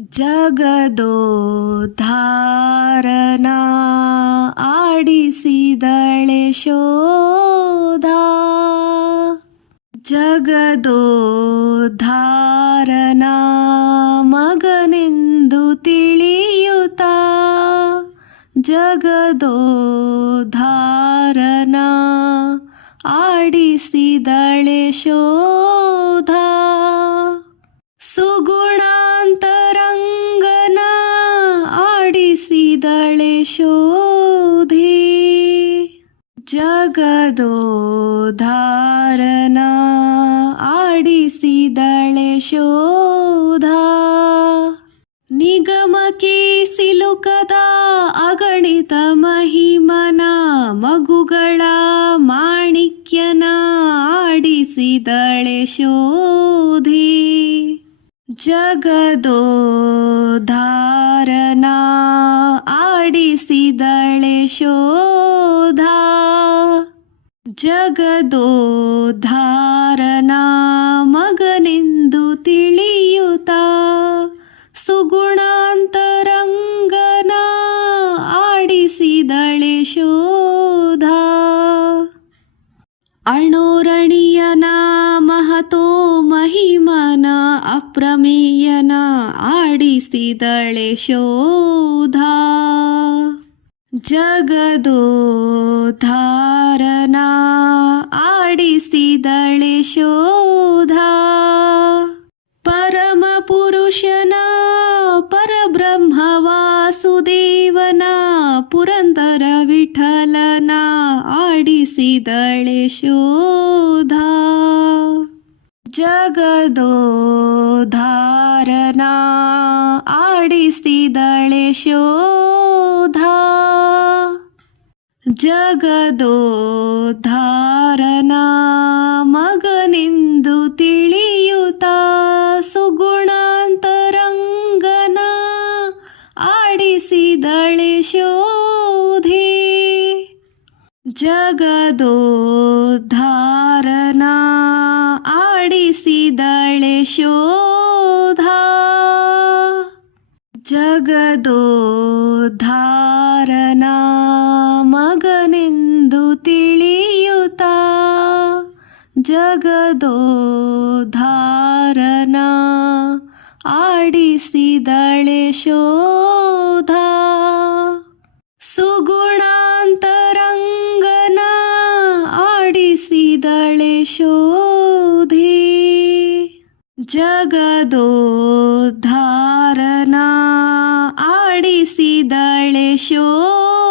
ಜಗದೋದ್ಧಾರನ ಆಡಿಸಿದಳೆ ಶೋಧ. ಜಗದೋದ್ಧಾರನ ಮಗನೆಂದು ತಿಳಿಯುತ್ತ. ಜಗದೋದ್ಧಾರನ ಆಡಿಸಿದಳೆ ಶೋಧ. ಸುಗುಣಾಂತರಂಗನ ಜಗದೋದ್ಧಾರನ ಆಡಿಸಿದಳೆ ಶೋಧ. ನಿಗಮ ಸಿಲುಕದ ಅಗಣಿತ ಮಹಿಮನ ಮಗುಗಳ ಮಾಣಿಕ್ಯನ ಆಡಿಸಿದಳೆ ಶೋಧಿ. ಜಗದೋಧಾರನ ಆಡಿಸಿದಳೆ ಶೋಧ. ಜಗದೋದ್ಧಾರನ ಮಗನೆಂದು ತಿಳಿಯುತ್ತ ಸುಗುಣಾಂತರಂಗನ ಆಡಿಸಿದಳೆ ಶೋಧ ಅಣೋರಣೀಯನ ಮಹತೋ ಮಹಿಮನ ಅಪ್ರಮೇಯನ ಆಡಿಸಿದಳೆ ಶೋಧ ಜಗದೋದ್ಧಾರನ ಆಡಿಸಿದಳೆ ಶೋಧ. ಪರಮ ಪುರುಷನ ಪರಬ್ರಹ್ಮ ವಾಸುದೇವನ ಪುರಂದರ ವಿಠಲನ ಆಡಿಸಿದಳೆ ಶೋಧ. ಜಗದೋದ್ಧಾರನ ಆಡಿಸಿದಳೆ ಶೋಧ. ಜಗದೋದ್ಧಾರನ ಮಗನೆಂದು ತಿಳಿಯುತ್ತ ಸುಗುಣಾಂತರಂಗನ ಆಡಿಸಿದಳೆ ಶೋಧಿ ಜಗದೋದ್ಧಾರನ ಆಡಿಸಿದಳೆ ಶೋಧ ಜಗದೋದ್ಧಾರನ ಜಗದೋದ್ಧಾರನ ಆಡಿಸಿದಳೆ ಶೋಧ. ಸುಗುಣಾಂತರಂಗನ ಆಡಿಸಿದಳೆ ಶೋಧಿ. ಜಗದೋಧಾರನ ಆಡಿಸಿದಳೆ ಶೋಧ.